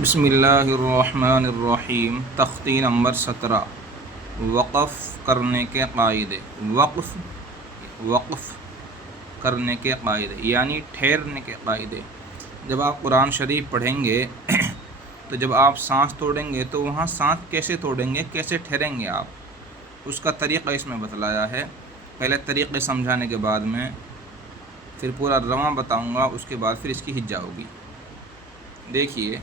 بسم اللہ الرحمن الرحیم، تختی نمبر 17، وقف کرنے کے قاعدے۔ وقف کرنے کے قاعدے یعنی ٹھہرنے کے قاعدے۔ جب آپ قرآن شریف پڑھیں گے تو جب آپ سانس توڑیں گے تو وہاں سانس کیسے توڑیں گے، کیسے ٹھہریں گے آپ، اس کا طریقہ اس میں بتلایا ہے۔ پہلے طریقے سمجھانے کے بعد میں پھر پورا رواں بتاؤں گا، اس کے بعد پھر اس کی ہجا ہوگی۔ دیکھیے،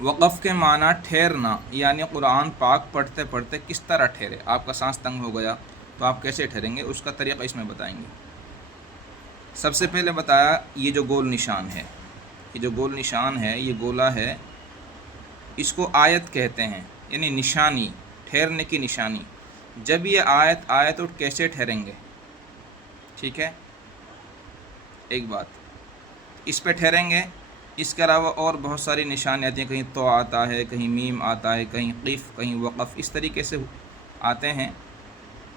وقف کے معنی ٹھہرنا، یعنی قرآن پاک پڑھتے پڑھتے کس طرح ٹھہرے۔ آپ کا سانس تنگ ہو گیا تو آپ کیسے ٹھہریں گے، اس کا طریقہ اس میں بتائیں گے۔ سب سے پہلے بتایا یہ جو گول نشان ہے، یہ جو گول نشان ہے، یہ گولا ہے، اس کو آیت کہتے ہیں، یعنی نشانی، ٹھہرنے کی نشانی۔ جب یہ آیت آئے تو کیسے ٹھہریں گے، ٹھیک ہے۔ ایک بات، اس پہ ٹھہریں گے۔ اس کے علاوہ اور بہت ساری نشانیاں آتی ہیں، کہیں تو آتا ہے، کہیں میم آتا ہے، کہیں قف، کہیں وقف، اس طریقے سے آتے ہیں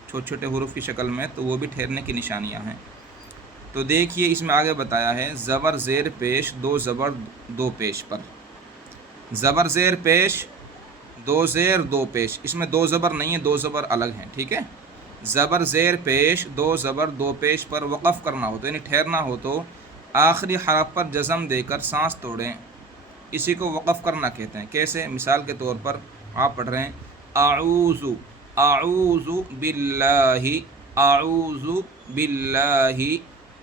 چھوٹے چھوٹے حروف کی شکل میں، تو وہ بھی ٹھہرنے کی نشانیاں ہیں۔ تو دیکھیے، اس میں آگے بتایا ہے زبر زیر پیش، دو زبر دو پیش پر۔ زبر زیر پیش، دو زیر دو پیش، اس میں دو زبر نہیں ہے، دو زبر الگ ہیں، ٹھیک ہے۔ زبر زیر پیش، دو زبر دو پیش پر وقف کرنا ہو تو یعنی ٹھہرنا ہو تو آخری حرف پر جزم دے کر سانس توڑیں، اسی کو وقف کرنا کہتے ہیں۔ کیسے؟ مثال کے طور پر آپ پڑھ رہے ہیں اعوذ اعوذ باللہ، اعوذ باللہ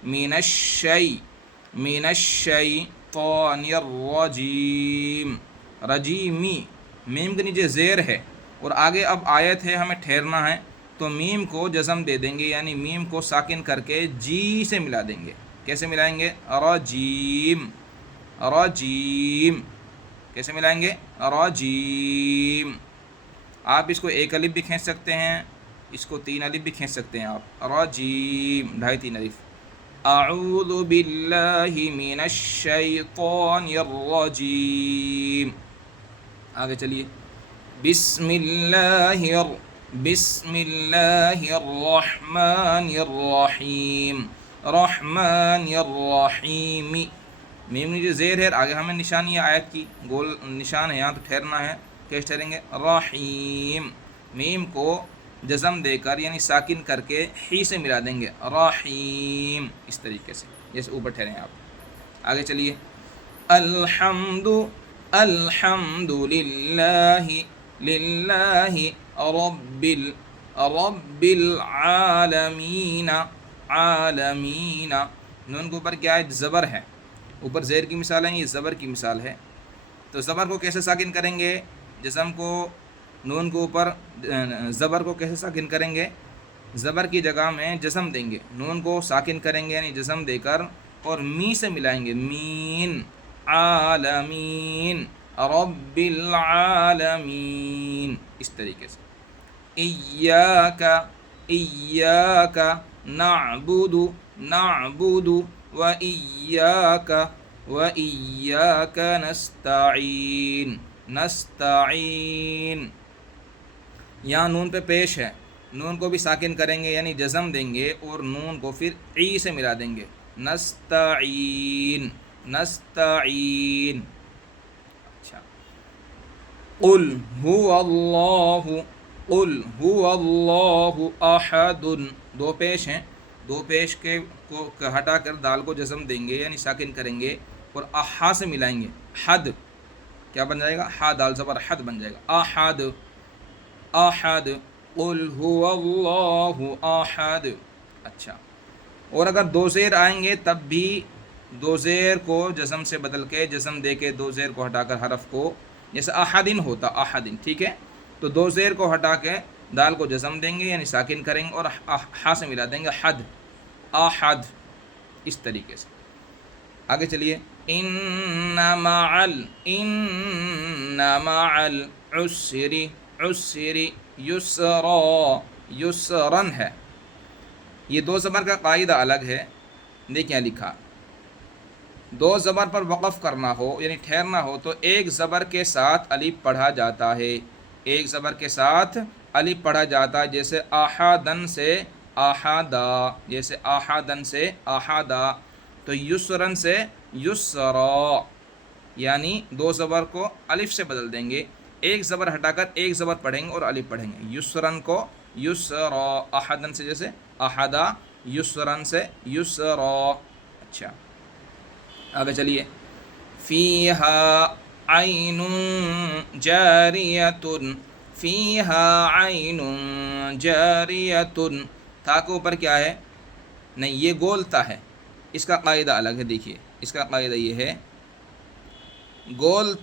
من الشیطان الرجیم۔ رجیمی، میم کے نیچے زیر ہے اور آگے اب آیت ہے، ہمیں ٹھہرنا ہے، تو میم کو جزم دے دیں گے، یعنی میم کو ساکن کر کے جی سے ملا دیں گے۔ کیسے ملائیں گے؟ رجیم، رجیم، کیسے ملائیں گے؟ رجیم۔ آپ اس کو ایک الف بھی کھینچ سکتے ہیں، اس کو تین الف بھی کھینچ سکتے ہیں آپ، رجیم، ڈھائی تین الف۔ اعوذ باللہ من الشیطان الرجیم۔ آگے چلیے، بسم اللہ الرحمن الرحیم، رحمن الرحیم۔ میم نیچے زیر ہے، آگے ہمیں نشانی ہے آیت کی، گول نشان ہے، یہاں تو ٹھہرنا ہے۔ کیسے ٹھہریں گے؟ رحیم، میم کو جزم دے کر یعنی ساکن کر کے ہی سے ملا دیں گے، رحیم، اس طریقے سے جیسے اوپر ٹھہریں آپ۔ آگے چلیے، الحمد للہ رب العالمین، عالمین۔ نون کے اوپر کیا ہے؟ زبر ہے، اوپر زیر کی مثال ہے، یہ زبر کی مثال ہے۔ تو زبر کو کیسے ساکن کریں گے؟ جزم کو نون کے اوپر، زبر کو کیسے ساکن کریں گے؟ زبر کی جگہ میں جزم دیں گے، نون کو ساکن کریں گے یعنی جزم دے کر، اور می سے ملائیں گے، مین، عالمین، رب العالمین، اس طریقے سے۔ ایاک نعبد وإیاک نستعین، نستعین۔ یہاں نون پہ پیش ہے، نون کو بھی ساکن کریں گے یعنی جزم دیں گے، اور نون کو پھر ای سے ملا دیں گے، نستعین، نستعین۔ اچھا، قل هو اللہ احد، دو پیش ہیں، دو پیش کے کو ہٹا کر دال کو جزم دیں گے یعنی ساکن کریں گے، اور احا سے ملائیں گے، حد، کیا بن جائے گا؟ حا دال زبر حد بن جائے گا، احد، احد، قل هو اللہ احد۔ اچھا، اور اگر دو زیر آئیں گے تب بھی دو زیر کو جزم سے بدل کے، جزم دے کے دو زیر کو ہٹا کر حرف کو، جیسے احدن ہوتا، احدن، ٹھیک ہے، تو دو زیر کو ہٹا کے دال کو جزم دیں گے یعنی ساکن کریں گے، اور ہا سے ملا دیں گے، حد، احد، اس طریقے سے۔ آگے چلیے، ان مع العسر یسرا، یسرن ہے۔ یہ دو زبر کا قاعدہ الگ ہے، دیکھیں لکھا، دو زبر پر وقف کرنا ہو یعنی ٹھہرنا ہو تو ایک زبر کے ساتھ الف پڑھا جاتا ہے، ایک زبر کے ساتھ الف پڑھا جاتا ہے، جیسے احدن سے احدا، جیسے احدن سے احدا، تو یسرن سے یسرا، یعنی دو زبر کو الف سے بدل دیں گے، ایک زبر ہٹا کر ایک زبر پڑھیں گے اور الف پڑھیں گے. یسرن کو یسرا، احدن سے جیسے احدا، یسرن سے یسرا. اچھا آگے چلیے. فیہا عین جاریۃ، فیہا عین جاریۃ. تا کے اوپر کیا ہے؟ نہیں، یہ گول تا ہے، اس کا قاعدہ الگ ہے. دیکھیے اس کا قاعدہ یہ ہے، گول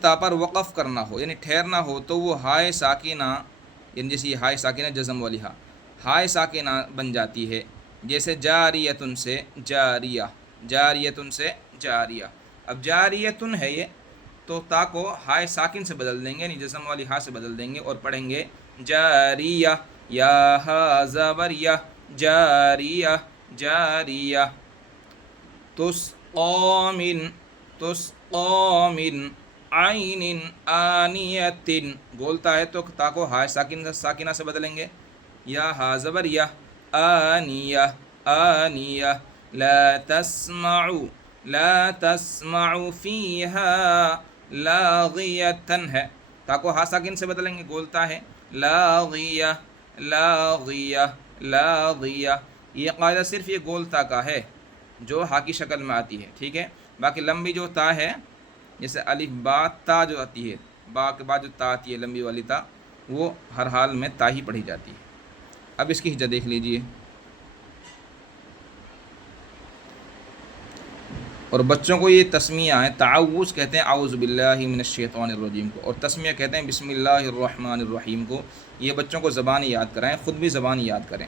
تا پر وقف کرنا ہو یعنی ٹھہرنا ہو تو وہ ہائے ساکنہ، یعنی جیسے یہ ہائے ساکنہ جزم والی ہائے ساکنہ بن جاتی ہے. جیسے جاریتن سے جاریہ، جاریتن سے جاریہ. اب جاریتن ہے یہ، تو تا کو ہائے ساکن سے بدل دیں گے، یعنی جزم والی ہا سے بدل دیں گے اور پڑھیں گے جاریہ، یا ہا زبر یا، جاریہ جاریہ. تسقا من عین آنیۃ. بولتا ہے تو تا کو ہائے ساکنہ سے بدلیں گے، یا ہا زبر یا، آنیہ آنیہ. لا تسمع فیہا لاغیۃ ہے، تا کو ہا ساکن سے بدلیں گے، گولتا ہے لاغیہ لاغیہ لاغیہ. یہ قاعدہ صرف یہ گولتا کا ہے جو ہا کی شکل میں آتی ہے، ٹھیک ہے. باقی لمبی جو تا ہے، جیسے الف با تا جو آتی ہے، با کے بعد جو تا آتی ہے لمبی والی تا، وہ ہر حال میں تا ہی پڑھی جاتی ہے. اب اس کی ہجہ دیکھ لیجئے. اور بچوں کو یہ تسمیہ ہے، تعوذ کہتے ہیں اعوذ باللہ من الشیطان الرجیم کو، اور تسمیہ کہتے ہیں بسم اللہ الرحمن الرحیم کو. یہ بچوں کو زبان یاد کرائیں، خود بھی زبان یاد کریں.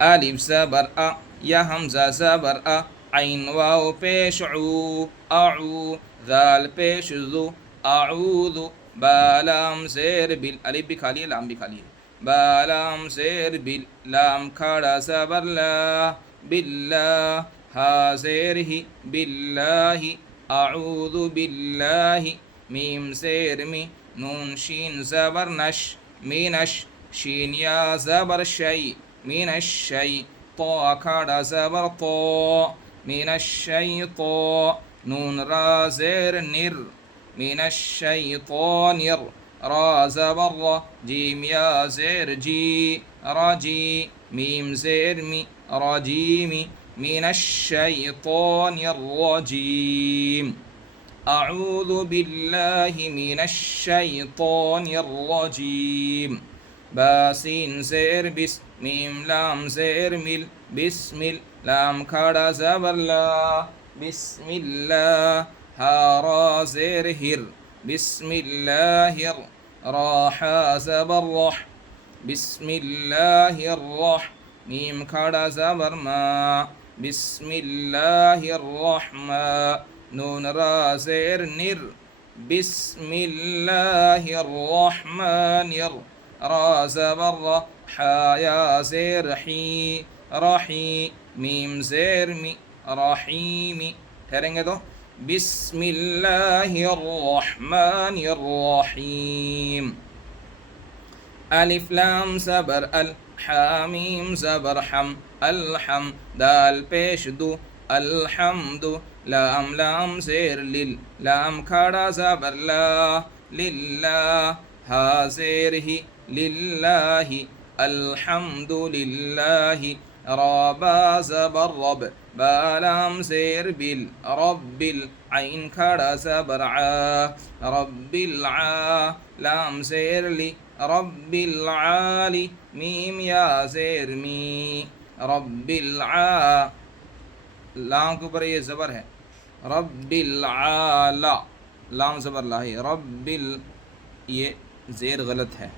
الف زبر ا، یا حمزہ زبر ا، عین واو پیش عو، اعو، ذال پیش ذو، اعوذ. با لام زیر بل، الف بھی کھا لیے لام بھی کھا لیے. با لام زیر بل، لام کھڑا زبر لا، باللہ. ہا زیر ہی، باللہ. اعوذ باللہ. میم زیر می، نون شین زبر نش، مینش. شین یا زبر شی، من الشی. طا کھڑا زبر طا، من الشیطان. نون را زیر نر، من الشیطان. را زبر را، جیم یا زیر جی، رجی. میم زیر می، رجیمی. من الشیطان الرجیم. اعوذ باللہ من الشیطان الرجیم. باسین زیر بس، میم لام زیر مل، بسمل. لام کھڑا زبر لا، بسم اللہ. ہا را زیر ہر، بسم اللہ. را حا زبر رح، بسم اللہ الرح. میم کھڑا زبر ما، بسم اللہ الرحمن. نون را زیر نر، بسم اللہ الرحمن. را زبر را، حا یا زیر حی، رحی. میم زیر می، رحیمی. ٹھہریں گے تو بسم اللہ الرحمن الرحیم. الف لام زبر ال، حامیم زبر حم، الحم. دال پیش دو، الحمد. لام لام زیر لل، لام کھڑا زبر لا، للہ. ہا زیر ہی، للہ. الحمد للہ. را با زبر رب، با لام زیر بل، رب. عین کھڑا زبر عا، رب العا. لام زیر لی، رب العالی. میم یا زیر می، رب العا. لام کے اوپر یہ زبر ہے، رب العالا. لام زبر لا ہے، رب یہ زیر غلط ہے،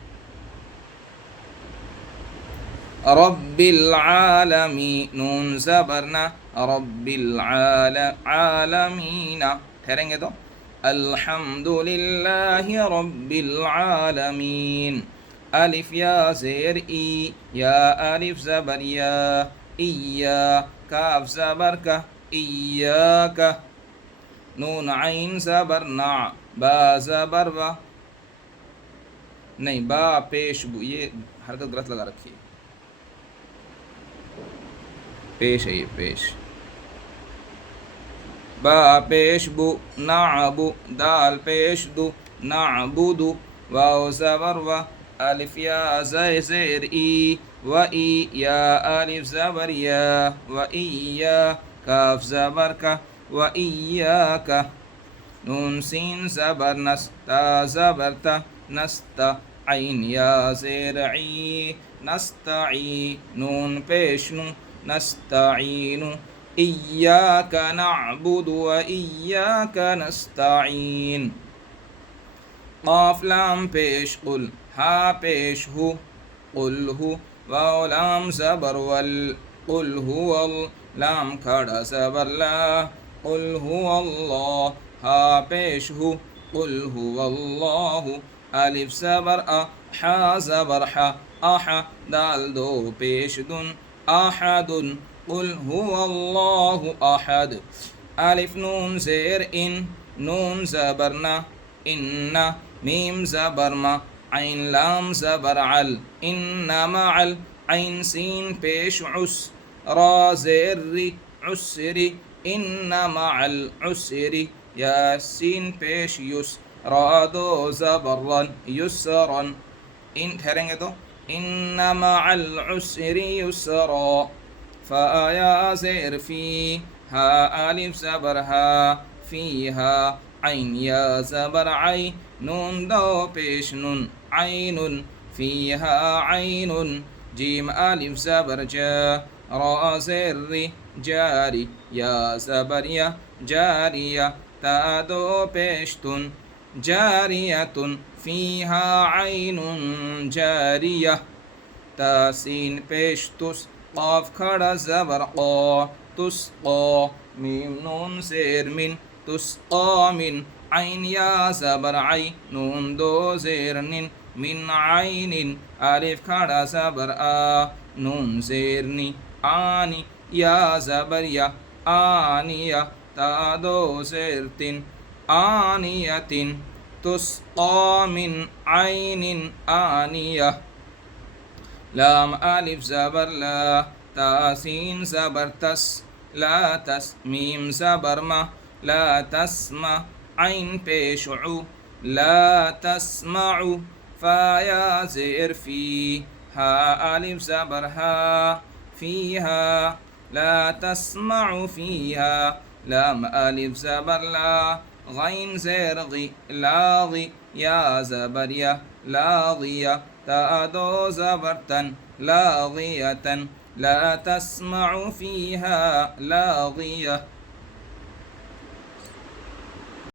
رب العالمین. نون زبرنا، رب العالمین. ٹھہریں گے تو الحمد للہ رب العالمین. الف یا زیر ای، یا الف زبر یا، ایا. کاف زبر کا، ایاک. نون عین زبر نا، با زبر با. نہیں، با پیش بو، یہ حرکت غلط لگا رکھی ہے، پیش ہے یہ پیش. با پیش بو نعبو، دال پیش دو نعبدو، واو زبر و، الف یا زیر ای، و ای یا الف زبر یا، و ایا کاف زبر کا، و ایاک، نون سین زبر نس، تا زبر تا نستا، عین یا زیر عی نستعی، نون پیش نو نستعین، ایاک نعبد و ایاک نستعین، قاف لام پیش قل، ہا پیش ہو قل ہو، واو لام زبر ول، قل هو لام کھڑا زبر لا، قل هو اللہ، ہا پیش ہو قل هو اللہ، الف زبر ا، حا زبر حا، اح، دال دو پیش دن، احد، قل هو اللہ احد، الف نون زیر ان، نون زبر نا، ان، میم زبر ما، عین لام زبر عل، ان معل، عین سین پیش عس، را زیر ری عسری، ان مع العسر، یا سین پیش یس، را دو زبر رن یسرن، ان ٹھہریں گے تو ان مع العسر یسرا، فا یا زیر فی، ہا الف زبر ہا، فیہا، عین یا زبر عی، نون دو پیش نون، عین، فیہا عین، جیم الف زبر جا، را زیر ری جاری، یا زبر یا جاریہ، تا دو پیش تن، جاریتن، فیہا عین جاریہ، تا سین پیش تس، قاف کھڑا زبر قا، تسقا، میم نون زیر من، تسقا من، عین یا زبر عی، نون دو زیر نن، من عین، الف کھڑا زبر آ، نون زیر نی، آنی، یا زبر یا، آنیہ، تا دو زیر تن، آنیتن، تسقا من عین آنیہ، لام الف زبر لا، تا سین زبر تس، لا تس، میم زبر ما، لا تسمع، عین پیش عو، لا تسمع، فا یا زیر فی، ہا الف زبر ہا، فیہا، لا تسمع فیہا، لام الف زبر لا، غین زیر غی، لاغی، یا زبر یا، لاغیہ، تا دو زبر تن، لاغیتن، لا تسمع فیہا لاغیہ،